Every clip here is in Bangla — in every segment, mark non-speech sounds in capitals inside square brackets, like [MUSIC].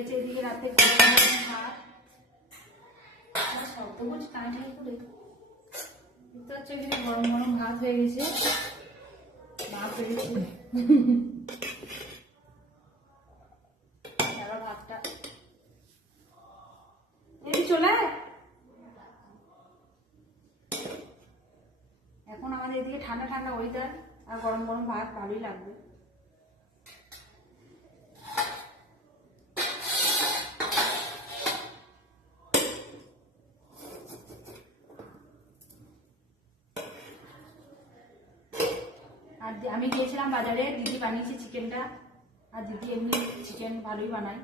গেছে এদিকে রাতে শব্দ করছে টানাটানি করে বুঝতে পারছ এদিকে গরম গরম ভাত হয়ে গেছে। ভাত হয়ে গেছে। ভাতটা। এই চলে। এখন আমাদের এদিকে ঠান্ডা ঠান্ডা ওয়েদার আর গরম গরম ভাত ভালোই লাগবে। আর আমি গিয়েছিলাম বাজারে দিদি বানিয়েছে চিকেনটা আর দিদি এমনি চিকেন ভালোই বানায়।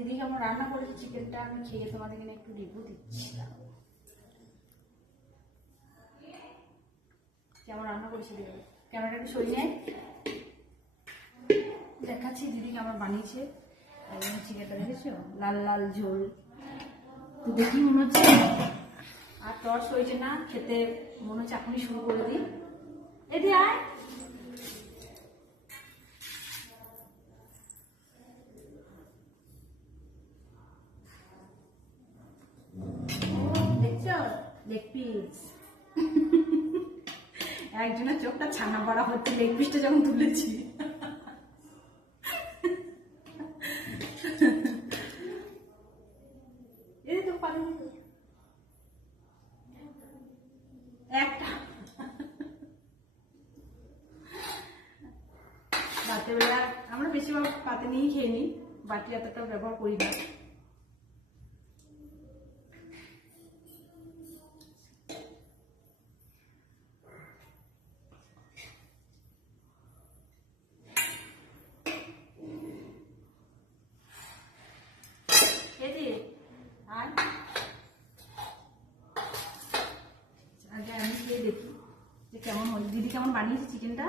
দিদি কেমন রান্না করেছে চিকেনটা? আমি খেয়ে তোমাদের এখানে একটু রিভিউ দিচ্ছি। দাঁড়াও। কেমন রান্না করেছে দিদি? ক্যামেরাটা একটু সরিয়ে দেখাচ্ছি দিদি কেমন বানিয়েছে। চিকেনটা দেখেছ? লাল লাল ঝোল। তো দেখি মনে হচ্ছে আর টর্চ হয়েছে না, খেতে। মনে হচ্ছে এখনই শুরু করে দিই। এদি আয়। লেগ পিস [LAUGHS] একজনের চোখটা ছানা পড়া হচ্ছে লেগ পিসটা যখন তুলেছি। একটা। রাত্রেবেলা আমরা বেশিরভাগ পাতে নিয়েই খেয়ে নিই, বাটি এতটা ব্যবহার করি না খেয়েছি আর আগে আমি খেয়ে দেখি যে কেমন হল দিদি কেমন বানিয়েছে চিকেনটা?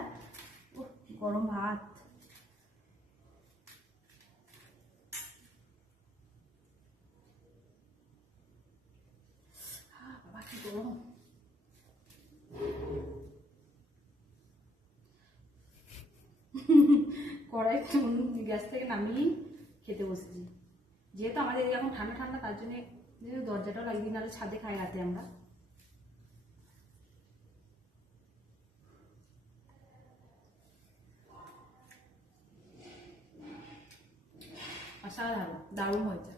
ও গরম ভাত। বাবা, কি গরম। কড়াই গ্যাস থেকে নামিয়ে খেতে বসেছি। যেহেতু আমাদের এখন ঠান্ডা ঠান্ডা, তার জন্য দরজাটাও লাগিয়ে নাহলে ছাদে খাই রাতে আমরা। অসাধারণ দারুণ হয়েছে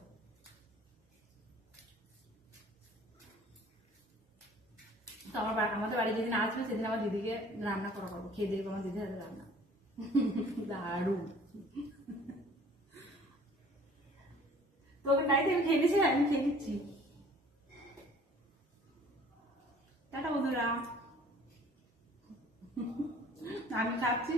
তো আমার আমাদের বাড়ি যেদিন আসবে, সেদিন আমার দিদিকে রান্না করা করব, খেয়ে দেখব আমার দিদির হাতে রান্না। [LAUGHS] দারুণ। তোকে নাই আমি খেয়ে নিয়েছি, আমি খেয়ে নিচ্ছি। টাটা বন্ধুরা। আমি খাচ্ছি।